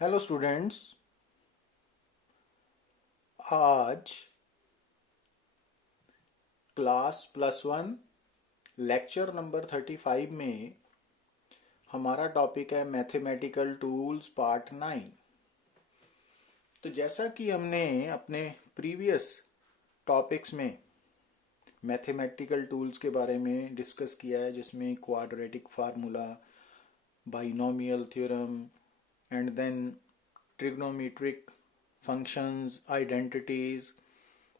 Hello students. आज class +1 lecture number 35 में हमारा टॉपिक है मैथमेटिकल टूल्स पार्ट 9। तो जैसा कि हमने अपने प्रीवियस टॉपिक्स में मैथमेटिकल टूल्स के बारे में डिस्कस किया है, जिसमें quadratic formula, binomial theorem and then trigonometric functions, identities,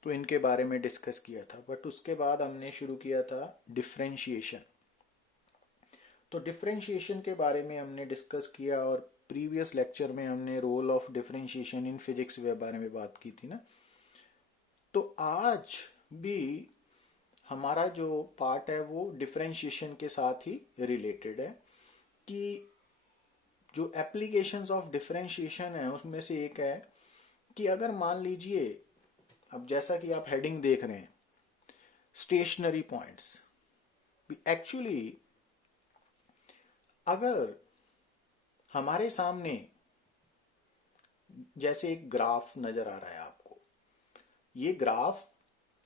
तो इनके बारे में डिस्कस किया था। बट उसके बाद हमने शुरू किया था डिफरेंशिएशन। तो डिफरेंशिएशन के बारे में हमने डिस्कस किया और प्रीवियस लेक्चर में हमने role of differentiation in physics के बारे में बात की थी ना। तो आज भी हमारा जो पार्ट है वो डिफरेंशिएशन के साथ ही रिलेटेड है कि जो एप्लीकेशंस ऑफ डिफरेंशिएशन है उसमें से एक है कि अगर मान लीजिए, अब जैसा कि आप हेडिंग देख रहे हैं स्टेशनरी पॉइंट्स, एक्चुअली अगर हमारे सामने जैसे एक ग्राफ नजर आ रहा है आपको, ये ग्राफ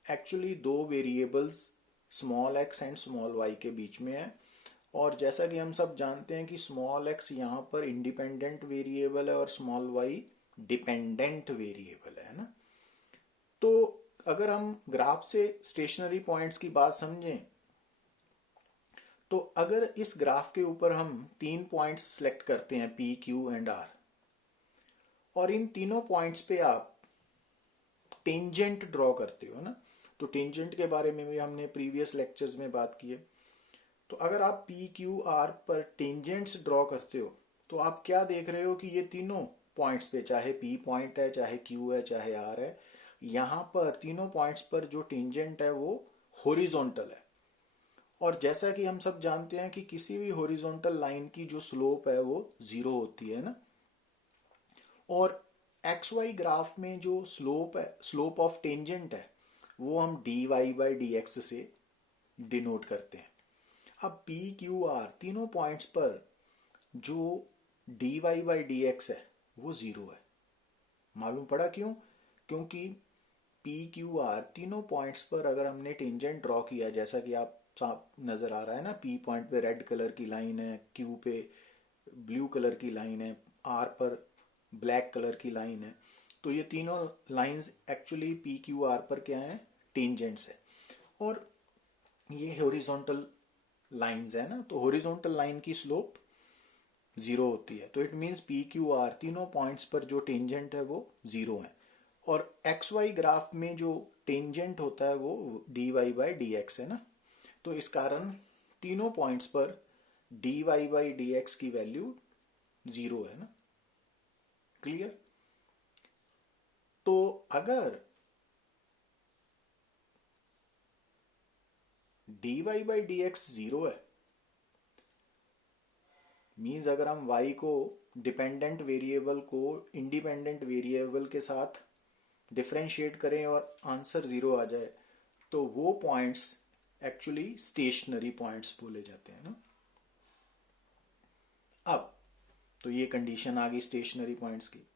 एक्चुअली दो variables small x and small y के बीच में है। और जैसा कि हम सब जानते हैं कि स्मॉल एक्स यहाँ पर इंडिपेंडेंट वेरिएबल है और स्मॉल वाई डिपेंडेंट वेरिएबल है ना। तो अगर हम ग्राफ से स्टेशनरी पॉइंट्स की बात समझें, तो अगर इस ग्राफ के ऊपर हम 3 पॉइंट्स सेलेक्ट करते हैं पी, क्यू एंड आर, और इन तीनों पॉइंट्स पे आप टेंजेंट ड्रॉ करते हो ना, तो टेंजेंट के बारे में भी हमने प्रीवियस लेक्चर्स में बात की है। तो अगर आप पी, क्यू, आर पर टेंजेंट्स ड्रॉ करते हो तो आप क्या देख रहे हो कि ये तीनों पॉइंट्स पे, चाहे पी पॉइंट है, चाहे क्यू है, चाहे आर है, यहाँ पर तीनों पॉइंट्स पर जो टेंजेंट है वो हॉरिजॉन्टल है। और जैसा कि हम सब जानते हैं कि किसी भी हॉरिजॉन्टल लाइन की जो स्लोप है वो 0 होती है ना। और एक्स वाई ग्राफ में जो स्लोप है, स्लोप ऑफ टेंजेंट है, वो हम d y by D x से डिनोट करते हैं। अब पी, क्यू, आर तीनों पॉइंट्स पर जो d y by D x है वो 0 है। मालूम पड़ा क्यों? क्योंकि पी, क्यू, आर तीनों पॉइंट्स पर अगर हमने टेंजेंट ड्रॉ किया, जैसा कि आप साफ नजर आ रहा है ना, पी पॉइंट पे रेड कलर की लाइन है, क्यू पे ब्लू कलर की लाइन है, आर पर ब्लैक कलर की लाइन है, तो ये तीनों lines actually P, Q, R पर क्या है? टेंजेंट्स है। और ये हॉरिजॉन्टल लाइंस है ना, तो हॉरिजॉन्टल लाइन की स्लोप 0 होती है। तो it means P, Q, R तीनों पॉइंट्स पर जो टेंजेंट है वो 0 है। और एक्स वाई ग्राफ में जो टेंजेंट होता है वो d y by D x है ना। तो इस कारण तीनों पॉइंट्स पर d y by D x की वैल्यू 0 है ना। क्लियर? तो अगर d y by D x 0 है, मीन्स अगर हम y को डिपेंडेंट वेरिएबल को इंडिपेंडेंट वेरिएबल के साथ डिफरेंशिएट करें और आंसर 0 आ जाए, तो वो पॉइंट्स एक्चुअली स्टेशनरी पॉइंट्स बोले जाते हैं ना। अब तो ये कंडीशन आ गई स्टेशनरी पॉइंट्स की।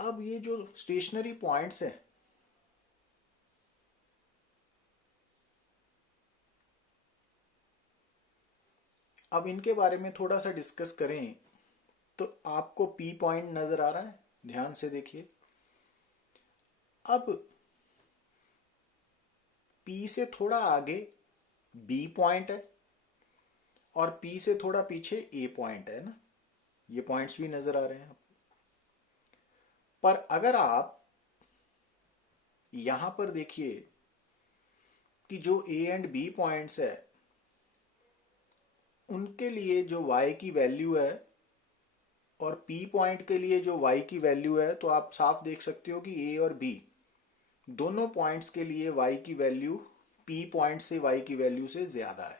अब ये जो स्टेशनरी पॉइंट्स है, अब इनके बारे में थोड़ा सा डिस्कस करें। तो आपको पी पॉइंट नजर आ रहा है, ध्यान से देखिए। अब पी से थोड़ा आगे बी पॉइंट है और पी से थोड़ा पीछे ए पॉइंट है ना। ये पॉइंट्स भी नजर आ रहे हैं आपको। पर अगर आप यहां पर देखिए कि जो ए एंड बी पॉइंट्स है, उनके लिए जो y की वैल्यू है और p पॉइंट के लिए जो y की वैल्यू है, तो आप साफ देख सकते हो कि a और b दोनों पॉइंट्स के लिए y की वैल्यू p पॉइंट से y की वैल्यू से ज्यादा है।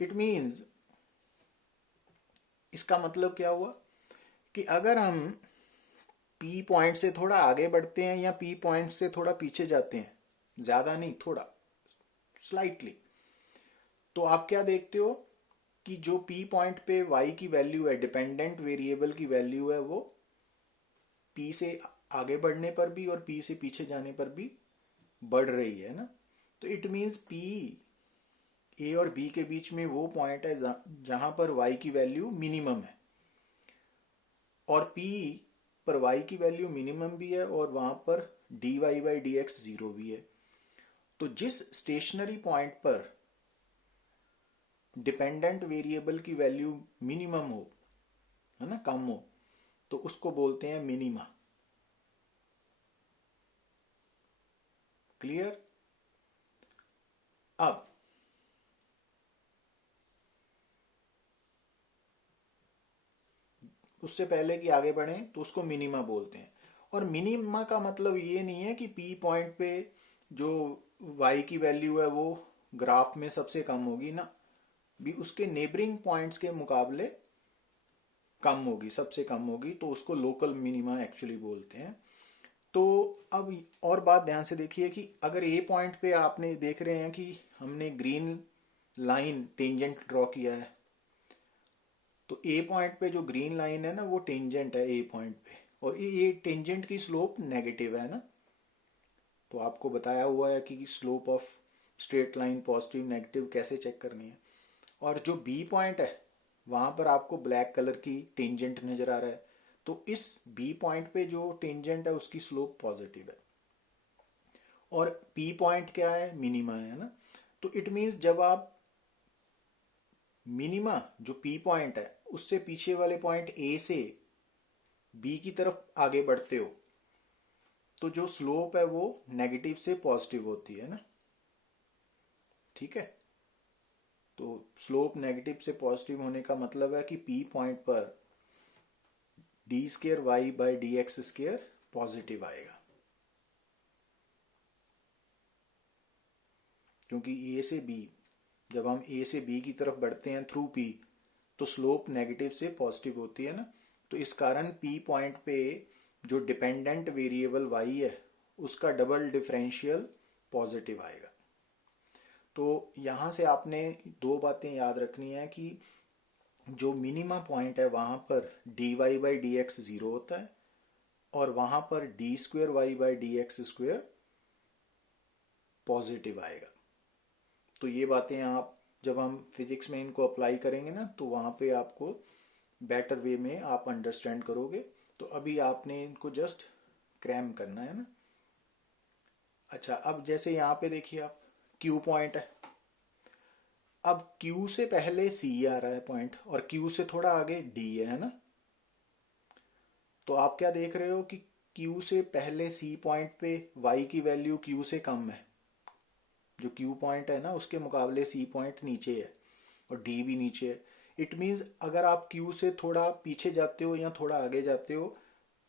इट मीन्स, इसका मतलब क्या हुआ कि अगर हम p पॉइंट से थोड़ा आगे बढ़ते हैं या p पॉइंट से थोड़ा पीछे जाते हैं, ज्यादा नहीं, थोड़ा स्लाइटली, तो आप क्या देखते हो कि जो p पॉइंट पे y की वैल्यू है, डिपेंडेंट वेरिएबल की वैल्यू है, वो P से आगे बढ़ने पर भी और P से पीछे जाने पर भी बढ़ रही है ना। तो इट मीन्स P A और B के बीच में वो पॉइंट है जहां पर y की वैल्यू मिनिमम है, और P पर y की वैल्यू मिनिमम भी है और वहां पर dy by D x zero भी है। तो जिस स्टेशनरी पॉइंट पर डिपेंडेंट वेरिएबल की वैल्यू मिनिमम हो, है ना, कम हो, तो उसको बोलते हैं मिनिमा। क्लियर? अब उससे पहले कि आगे बढ़ें तो उसको मिनिमा बोलते हैं। और मिनिमा का मतलब ये नहीं है कि पी पॉइंट पे जो y की वैल्यू है वो ग्राफ में सबसे कम होगी ना, भी उसके नेबरिंग पॉइंट्स के मुकाबले कम होगी, सबसे कम होगी, तो उसको लोकल मिनिमा एक्चुअली बोलते हैं। तो अब और बात ध्यान से देखिए कि अगर ए पॉइंट पे आपने देख रहे हैं कि हमने ग्रीन लाइन टेंजेंट ड्रॉ किया है, तो ए पॉइंट पे जो ग्रीन लाइन है ना वो टेंजेंट है ए पॉइंट पे, और ये टेंजेंट की स्लोप नेगेटिव है ना। तो आपको बताया हुआ है कि slope of straight line positive negative कैसे चेक करनी है। और जो बी पॉइंट है वहां पर आपको ब्लैक कलर की टेंजेंट नजर आ रहा है, तो इस बी पॉइंट पे जो टेंजेंट है उसकी स्लोप पॉजिटिव है। और पी पॉइंट क्या है? मिनिमा है ना। तो इट मीन्स जब आप मिनिमा जो पी पॉइंट है उससे पीछे वाले पॉइंट ए से बी की तरफ आगे बढ़ते हो तो जो स्लोप है वो नेगेटिव से पॉजिटिव होती है ना। ठीक है, तो स्लोप नेगेटिव से पॉजिटिव होने का मतलब है कि पी पॉइंट पर d square y by D x square positive आएगा, क्योंकि ए से बी, जब हम ए से बी की तरफ बढ़ते हैं थ्रू पी तो स्लोप नेगेटिव से पॉजिटिव होती है ना। तो इस कारण पी पॉइंट पे जो डिपेंडेंट वेरिएबल वाई है उसका डबल डिफरेंशियल पॉजिटिव आएगा। तो यहां से आपने दो बातें याद रखनी है कि जो मिनिमा पॉइंट है वहां पर d y by D x zero होता है और वहां पर d square y by D x square positive आएगा। तो ये बातें आप जब हम फिजिक्स में इनको अप्लाई करेंगे ना तो वहां पे आपको बेटर वे में आप अंडरस्टैंड करोगे। तो अभी आपने इनको जस्ट क्रैम करना है ना। अच्छा, अब जैसे यहाँ पे देखिए आप Q पॉइंट है, अब Q से पहले C आ रहा है पॉइंट और Q से थोड़ा आगे D है ना। तो आप क्या देख रहे हो कि Q से पहले C पॉइंट पे Y की वैल्यू Q से कम है, जो Q पॉइंट है ना उसके मुकाबले C पॉइंट नीचे है और D भी नीचे है। इट मीन्स अगर आप Q से थोड़ा पीछे जाते हो या थोड़ा आगे जाते हो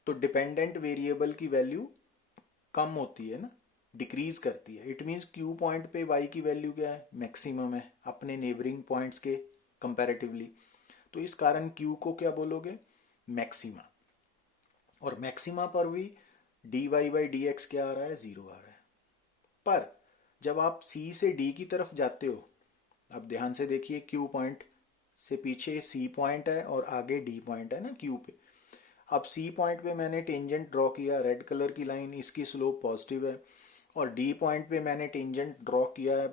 तो डिपेंडेंट वेरिएबल की वैल्यू कम होती है ना, डिक्रीज करती है। इट मीन्स Q पॉइंट पे Y की वैल्यू क्या है? मैक्सिमम है अपने नेबरिंग पॉइंट्स के कंपैरेटिवली। तो इस कारण Q को क्या बोलोगे? मैक्सिमा। और मैक्सिमा पर भी d y by D x क्या आ रहा है? जीरो आ रहा है। पर जब आप C से D की तरफ जाते हो, अब ध्यान से देखिए Q पॉइंट से पीछे C पॉइंट है और आगे D पॉइंट है ना Q पे। अब C पॉइंट पे मैंने टेंजेंट ड्रॉ किया, रेड कलर की लाइन, इसकी स्लोप पॉजिटिव है। और D पॉइंट पे मैंने टेंजेंट ड्रॉ किया है,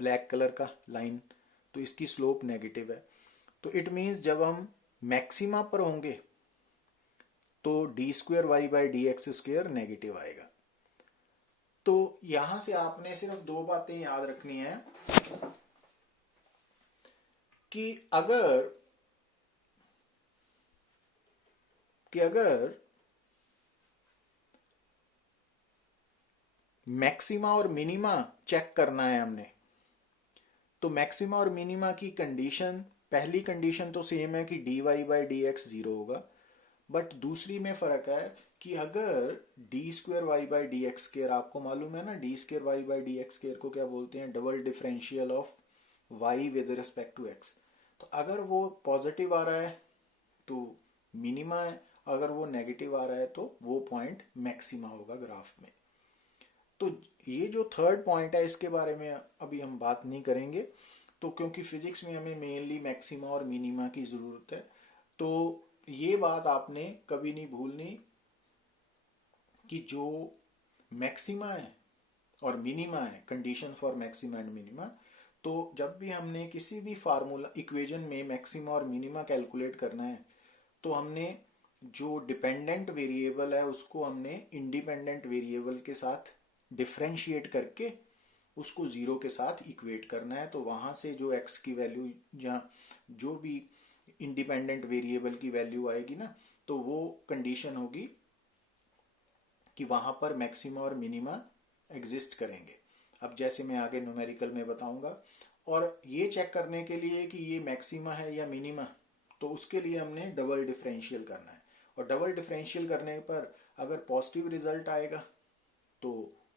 ब्लैक कलर का लाइन, तो इसकी स्लोप नेगेटिव है। तो इट मीन्स जब हम मैक्सिमा पर होंगे तो d square y by D x square negative आएगा। तो यहां से आपने सिर्फ दो बातें याद रखनी है कि अगर मैक्सिमा और मिनिमा चेक करना है हमने, तो मैक्सिमा और मिनिमा की कंडीशन, पहली कंडीशन तो सेम है कि d y by D x zero होगा, बट दूसरी में फर्क है कि अगर d square y by D x square, आपको मालूम है ना d square y by D x square को क्या बोलते हैं? Double differential of y with respect to x. तो अगर वो पॉजिटिव आ रहा है तो मिनिमा है, अगर वो नेगेटिव आ रहा है तो वो पॉइंट मैक्सिमा होगा ग्राफ में। तो ये जो थर्ड पॉइंट है इसके बारे में अभी हम बात नहीं करेंगे, तो क्योंकि फिजिक्स में हमें मेनली मैक्सिमा और मिनिमा की जरूरत है। तो ये बात आपने कभी नहीं भूलनी कि जो मैक्सिमा है और मिनिमा है, condition for maxima and minima, तो जब भी हमने किसी भी फार्मूला इक्वेशन में मैक्सिमा और मिनिमा कैलकुलेट करना है तो हमने जो डिपेंडेंट वेरिएबल है उसको हमने इंडिपेंडेंट वेरिएबल के साथ डिफ्रेंशिएट करके उसको जीरो के साथ इक्वेट करना है। तो वहां से जो एक्स की वैल्यू या जो भी इंडिपेंडेंट वेरिएबल की वैल्यू आएगी ना, तो वो कंडीशन होगी कि वहां पर मैक्सिमा और मिनिमा एग्जिस्ट करेंगे। अब जैसे मैं आगे न्यूमेरिकल में बताऊंगा। और ये चेक करने के लिए कि ये मैक्सिमा है या मिनिमा, तो उसके लिए हमने डबल डिफरेंशियल करना है। और डबल डिफरेंशियल करने पर अगर पॉजिटिव रिजल्ट आएगा तो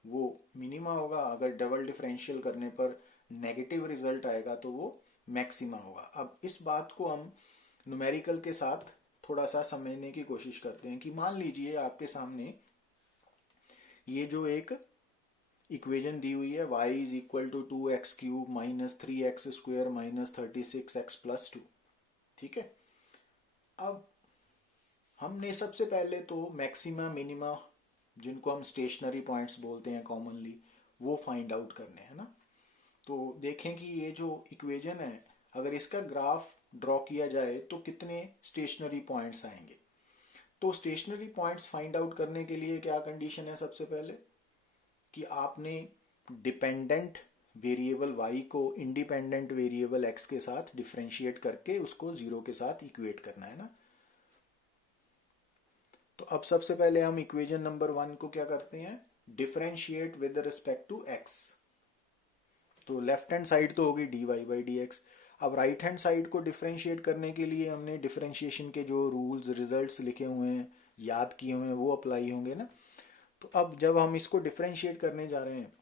वो मिनिमा होगा, अगर डबल डिफरेंशियल करने पर नेगेटिव रिजल्ट आएगा तो वो मैक्सिमा होगा। अब इस बात को हम न्यूमेरिकल के साथ थोड़ा सा समझने की कोशिश करते हैं कि मान लीजिए आपके सामने ये जो एक इक्वेशन दी हुई है y is equal to 2x³ minus 3x² minus 36x plus 2, ठीक है। अब हमने सबसे पहले तो मैक्सिमा मिनिमा, जिनको हम स्टेशनरी पॉइंट्स बोलते हैं कॉमनली, वो फाइंड आउट करने हैं ना। तो देखें कि ये जो इक्वेशन है अगर इसका ग्राफ ड्रॉ किया जाए तो कितने स्टेशनरी पॉइंट्स आएंगे। तो स्टेशनरी पॉइंट्स फाइंड आउट करने के लिए क्या कंडीशन है, सबसे पहले कि आपने डिपेंडेंट वेरिएबल y को इंडिपेंडेंट वेरिएबल x के साथ डिफरेंशिएट करके उसको जीरो के साथ इक्वेट करना है ना। तो अब सबसे पहले हम इक्वेशन नंबर 1 को क्या करते हैं, differentiate with respect to x। तो लेफ्ट हैंड साइड तो होगी dy/dx। अब राइट हैंड साइड को डिफरेंशिएट करने के लिए हमने डिफरेंशिएशन के जो रूल्स रिजल्ट्स लिखे हुए हैं, याद किए हुए हैं, वो अप्लाई होंगे ना। तो अब जब हम इसको डिफरेंशिएट करने जा रहे हैं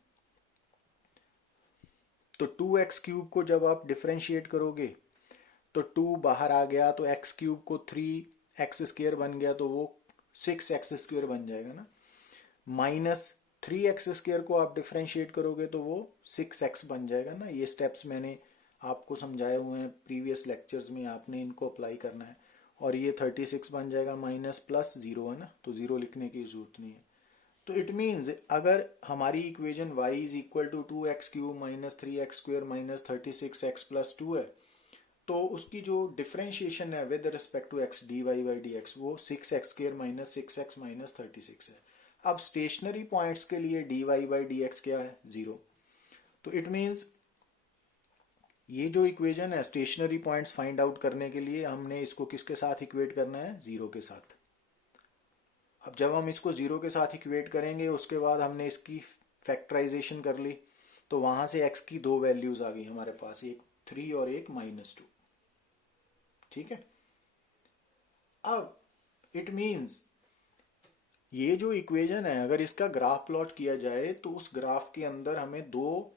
तो 2x³ को जब आप डिफरेंशिएट करोगे तो 2 बाहर आ गया तो x³ को 3x² बन गया तो वो 6x² बन जाएगा ना। माइनस 3x² को आप डिफरेंशिएट करोगे तो वो 6x बन जाएगा ना। ये स्टेप्स मैंने आपको समझाए हुए हैं प्रीवियस लेक्चर्स में, आपने इनको अप्लाई करना है। और ये 36 बन जाएगा, माइनस प्लस 0 है ना, तो 0 लिखने की जरूरत नहीं है। तो इट मीन्स अगर हमारी equation y is equal to 2x³ minus 3x² minus 36x plus 2 है, तो उसकी जो डिफरेंशिएशन है with respect to x dy/dx वो 6x² माइनस 6x माइनस 36 है। अब स्टेशनरी पॉइंट्स के लिए dy/dx क्या है, 0। तो इट मीन्स ये जो इक्वेशन है स्टेशनरी पॉइंट्स फाइंड आउट करने के लिए हमने इसको किसके साथ इक्वेट करना है, 0 के साथ। अब जब हम इसको 0 के साथ इक्वेट करेंगे उसके बाद हमने इसकी फैक्टराइजेशन कर ली तो वहां से x की दो वैल्यूज आ गई हमारे पास, एक 3 और एक -2, ठीक है। अब इट मीन्स ये जो इक्वेशन है अगर इसका ग्राफ प्लॉट किया जाए तो उस ग्राफ के अंदर हमें दो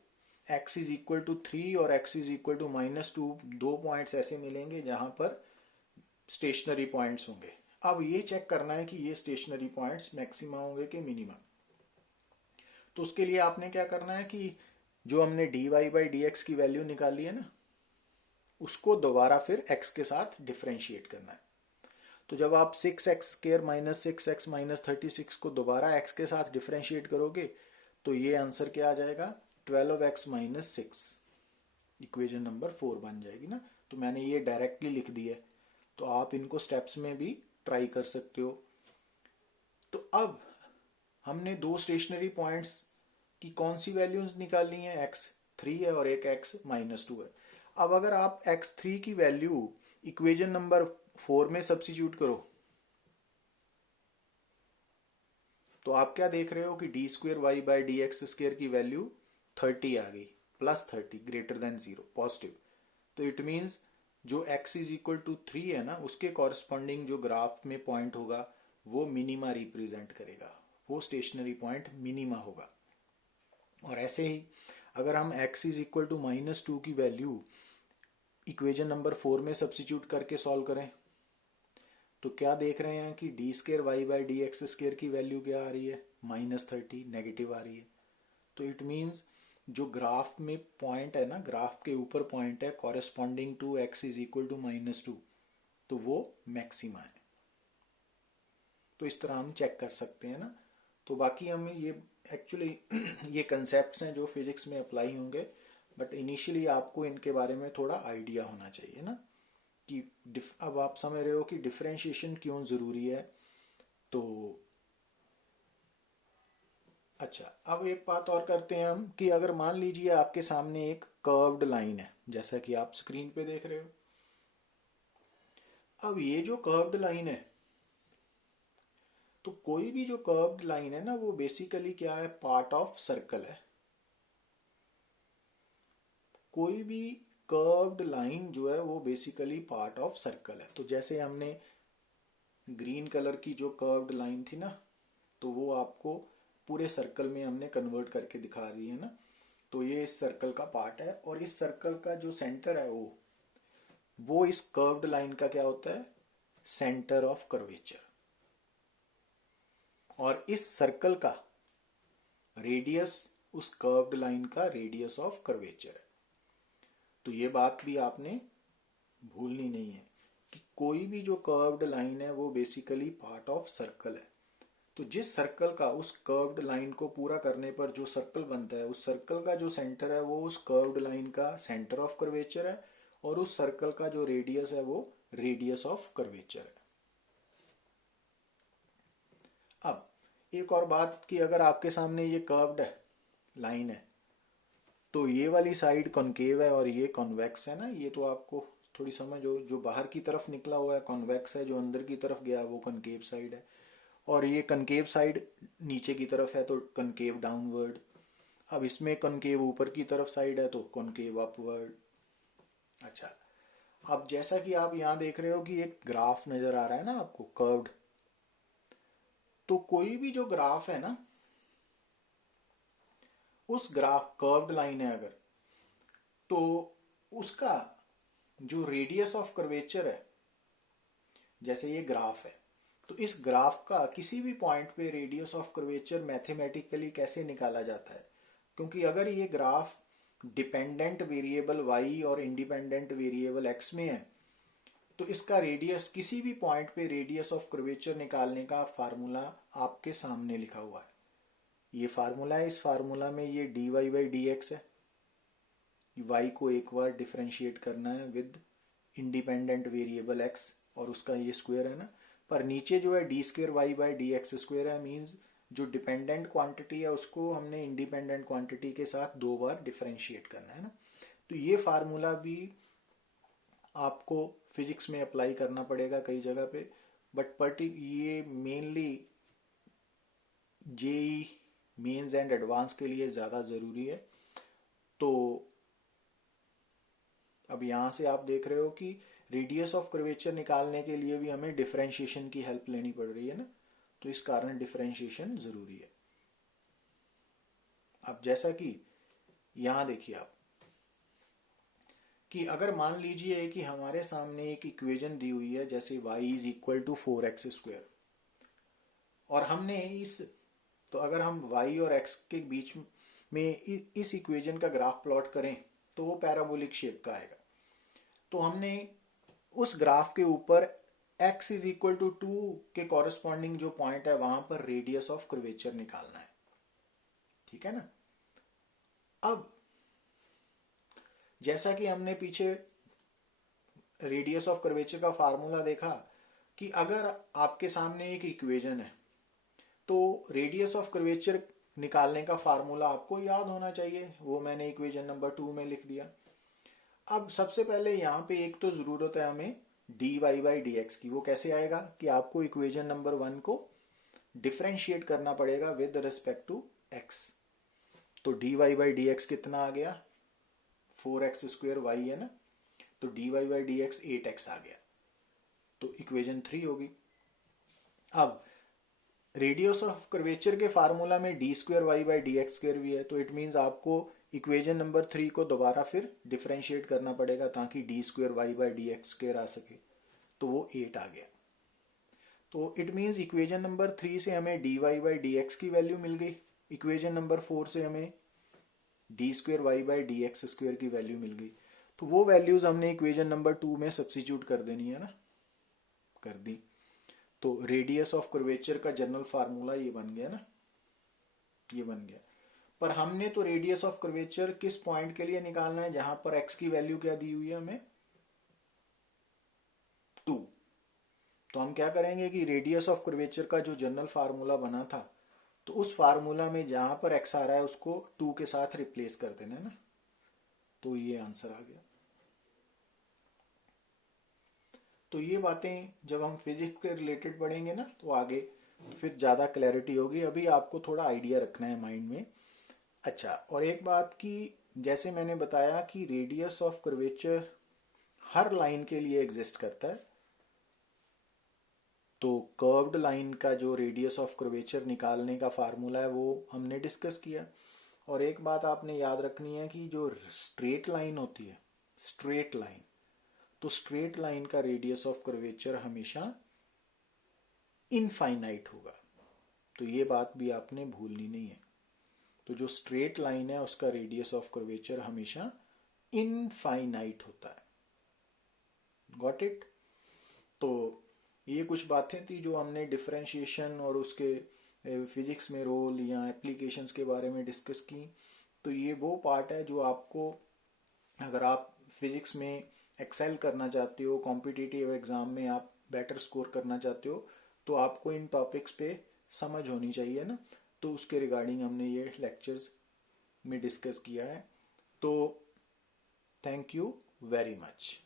x इज इक्वल टू 3 और x इज इक्वल टू -2 दो पॉइंट्स ऐसे मिलेंगे जहां पर स्टेशनरी पॉइंट्स होंगे। अब ये चेक करना है कि ये स्टेशनरी पॉइंट्स मैक्सिमा होंगे कि मिनिमा। तो उसके लिए आपने क्या करना है कि जो हमने dy/dx की वैल्यू निकाली है ना, उसको दोबारा फिर x के साथ डिफरेंशिएट करना है। तो जब आप 6x² माइनस 6x माइनस 36 को दोबारा x के साथ डिफरेंशिएट करोगे तो ये आंसर क्या आ जाएगा, 12x माइनस 6, इक्वेशन नंबर 4 बन जाएगी ना। तो मैंने ये डायरेक्टली लिख दिया है, तो आप इनको स्टेप्स में भी ट्राई कर सकते हो। तो अब हमने दो स्टेशनरी पॉइंट्स की कौन सी वैल्यूज निकालनी है, x3 है और एक x -2 है। अब अगर आप x3 की वैल्यू इक्वेशन नंबर 4 में सब्स्टिट्यूट करो तो आप क्या देख रहे हो कि d²y/dx² की वैल्यू 30 आ गई, +30 ग्रेटर देन 0 पॉजिटिव। तो इट मीन्स जो x इज इक्वल टू 3 है ना, उसके कॉरस्पॉन्डिंग जो ग्राफ में पॉइंट होगा वो मिनिमा रिप्रेजेंट करेगा, वो स्टेशनरी पॉइंट मिनिमा होगा। और ऐसे ही अगर हम x इज इक्वल टू -2 की वैल्यू इक्वेशन नंबर 4 में सब्स्टिट्यूट करके सॉल्व करें तो क्या देख रहे हैं कि d²y/dx² की वैल्यू क्या आ रही है, -30 नेगेटिव आ रही है। तो इट मीन्स जो ग्राफ में पॉइंट है ना, ग्राफ के ऊपर पॉइंट है corresponding to x is equal to -2, तो वो मैक्सिमा है। तो इस तरह हम चेक कर सकते हैं ना। तो बाकी हमें ये एक्चुअली ये कंसेप्ट्स हैं जो फिजिक्स में अप्लाई होंगे, बट इनिशियली आपको इनके बारे में थोड़ा आइडिया होना चाहिए ना कि अब आप समझ रहे हो कि डिफरेंशिएशन क्यों ज़रूरी है। तो अच्छा, अब एक बात और करते हैं हम कि अगर मान लीजिए आपके सामने एक कर्व्ड लाइन है जैसा कि आप स्क्रीन पे देख रहे हो। अब ये जो कर्व्ड लाइन है, तो कोई भी जो कर्व्ड लाइन है ना वो बेसिकली क्या है, पार्ट ऑफ सर्कल है। कोई भी कर्व्ड लाइन जो है वो बेसिकली पार्ट ऑफ सर्कल है। तो जैसे हमने ग्रीन कलर की जो कर्व्ड लाइन थी ना, तो वो आपको पूरे सर्कल में हमने कन्वर्ट करके दिखा रही है ना। तो ये इस सर्कल का पार्ट है, और इस सर्कल का जो सेंटर है वो इस कर्व्ड लाइन का क्या होता है, सेंटर ऑफ कर्वेचर। और इस सर्कल का रेडियस उस कर्व्ड लाइन का रेडियस ऑफ कर्वेचर है। तो ये बात भी आपने भूलनी नहीं है कि कोई भी जो कर्व्ड लाइन है वो बेसिकली पार्ट ऑफ सर्कल है। तो जिस सर्कल का उस कर्व्ड लाइन को पूरा करने पर जो सर्कल बनता है, उस सर्कल का जो सेंटर है वो उस कर्व्ड लाइन का सेंटर ऑफ कर्वेचर है, और उस सर्कल का जो रेडियस है वो रेडियस ऑफ कर्वेचर है। अब एक और बात कि अगर आपके सामने ये कर्व्ड लाइन है तो ये वाली साइड कॉनकेव है और ये कॉन्वेक्स है ना। ये तो आपको थोड़ी समझ हो, जो बाहर की तरफ निकला हुआ है कॉन्वेक्स है, जो अंदर की तरफ गया वो कॉनकेव साइड है। और ये कॉनकेव साइड नीचे की तरफ है तो कॉनकेव डाउनवर्ड। अब इसमें कॉनकेव ऊपर की तरफ साइड है तो कॉनकेव अपवर्ड। अच्छा, अब जैसा कि आप यहाँ देख रहे हो कि एक ग्राफ नजर आ रहा है ना आपको कर्व्ड। तो कोई भी जो ग्राफ है ना, उस ग्राफ कर्व्ड लाइन है अगर, तो उसका जो रेडियस ऑफ कर्वेचर है, जैसे ये ग्राफ है, तो इस ग्राफ का किसी भी पॉइंट पे रेडियस ऑफ कर्वेचर मैथमेटिकली कैसे निकाला जाता है। क्योंकि अगर ये ग्राफ डिपेंडेंट वेरिएबल y और इंडिपेंडेंट वेरिएबल x में है, तो इसका रेडियस, किसी भी पॉइंट पे रेडियस ऑफ कर्वेचर निकालने का फार्मूला आपके सामने लिखा हुआ है। ये फार्मूला है, इस फार्मूला में ये dy बाई डी एक्स है। y को एक बार डिफ्रेंशिएट करना है विद इंडिपेंडेंट वेरिएबल x, और उसका ये स्क्वायर है ना। पर नीचे जो है d square y by D x square है, मीन्स जो डिपेंडेंट क्वांटिटी है उसको हमने इंडिपेंडेंट क्वांटिटी के साथ 2 बार डिफ्रेंशिएट करना है ना। तो ये फार्मूला भी आपको फिजिक्स में अप्लाई करना पड़ेगा कई जगह पे, बट ये mainly JEE mains and advance के लिए ज़्यादा ज़रूरी है। तो अब यहाँ से आप देख रहे हो कि रेडियस ऑफ कर्वेचर निकालने के लिए भी हमें डिफरेंशिएशन की हेल्प लेनी पड़ रही है ना। तो इस कारण डिफरेंशिएशन ज़रूरी है। अब जैसा कि यहाँ देखिए आप कि अगर मान लीजिए कि हमारे सामने एक इक्वेशन दी हुई है, जैसे y is equal to 4x², और हमने तो अगर हम y और x के बीच में इस इक्वेशन का ग्राफ प्लॉट करें तो वो पैराबोलिक शेप का आएगा। तो हमने उस ग्राफ के ऊपर x इज इक्वल टू 2 के कॉरेस्पॉन्डिंग जो पॉइंट है वहां पर रेडियस ऑफ कर्वेचर निकालना है, ठीक है ना। अब जैसा कि हमने पीछे रेडियस ऑफ कर्वेचर का फार्मूला देखा कि अगर आपके सामने एक इक्वेशन है तो रेडियस ऑफ कर्वेचर निकालने का फार्मूला आपको याद होना चाहिए, वो मैंने इक्वेशन नंबर 2 में लिख दिया। अब सबसे पहले यहाँ पे एक तो जरूरत है हमें dy बाई डी एक्स की। वो कैसे आएगा कि आपको इक्वेशन नंबर 1 को डिफ्रेंशिएट करना पड़ेगा विद रिस्पेक्ट टू x। तो dy बाई डी एक्स कितना आ गया, 4x² y है ना, तो dy by D x 8x आ गया, तो इक्वेशन 3 होगी। अब रेडियस ऑफ कर्वेचर के फार्मूला में d² y by D x square भी है, तो इट मीन्स आपको इक्वेशन नंबर 3 को दोबारा फिर डिफ्रेंशिएट करना पड़ेगा ताकि d² y by D x square आ सके, तो वो 8 आ गया। तो इट मीन्स इक्वेशन नंबर 3 से हमें dy बाई डी एक्स की वैल्यू मिल गई, इक्वेशन नंबर 4 से हमें d² y by D x square की वैल्यू मिल गई। तो वो वैल्यूज हमने इक्वेशन नंबर 2 में सब्सिट्यूट कर देनी है ना, कर दी। तो रेडियस ऑफ कर्वेचर का जनरल फार्मूला ये बन गया ना। ये बन गया। पर हमने तो रेडियस ऑफ कर्वेचर किस पॉइंट के लिए निकालना है जहां पर एक्स की वैल्यू क्या दी हुई है हमें, 2। तो हम क्या करेंगे कि रेडियस ऑफ कर्वेचर का जो जनरल फार्मूला बना था, तो उस फार्मूला में जहां पर एक्स आ रहा है उसको 2 के साथ रिप्लेस कर देना है ना, तो ये आंसर आ गया। तो ये बातें जब हम फिजिक्स के रिलेटेड पढ़ेंगे ना तो आगे फिर ज़्यादा क्लैरिटी होगी, अभी आपको थोड़ा आइडिया रखना है माइंड में। अच्छा, और एक बात की, जैसे मैंने बताया कि radius of curvature her line के लिए एग्जिस्ट करता है, तो कर्व्ड लाइन का जो रेडियस ऑफ कर्वेचर निकालने का फार्मूला है वो हमने डिस्कस किया। और एक बात आपने याद रखनी है कि जो स्ट्रेट लाइन होती है, स्ट्रेट लाइन, तो स्ट्रेट लाइन का रेडियस ऑफ कर्वेचर हमेशा इनफाइनाइट होगा, तो ये बात भी आपने भूलनी नहीं है। तो जो स्ट्रेट लाइन है उसका रेडियस ऑफ कर्वेचर हमेशा इनफाइनाइट होता है। Got it? तो ये कुछ बातें थी जो हमने डिफरेंशिएशन और उसके फिजिक्स में रोल या एप्लीकेशंस के बारे में डिस्कस की। तो ये वो पार्ट है जो आपको, अगर आप फिजिक्स में एक्सेल करना चाहते हो, कॉम्पिटिटिव एग्जाम में आप बेटर स्कोर करना चाहते हो, तो आपको इन टॉपिक्स पे समझ होनी चाहिए ना। तो उसके रिगार्डिंग हमने ये लेक्चर्स में डिस्कस किया है। तो थैंक यू वेरी मच।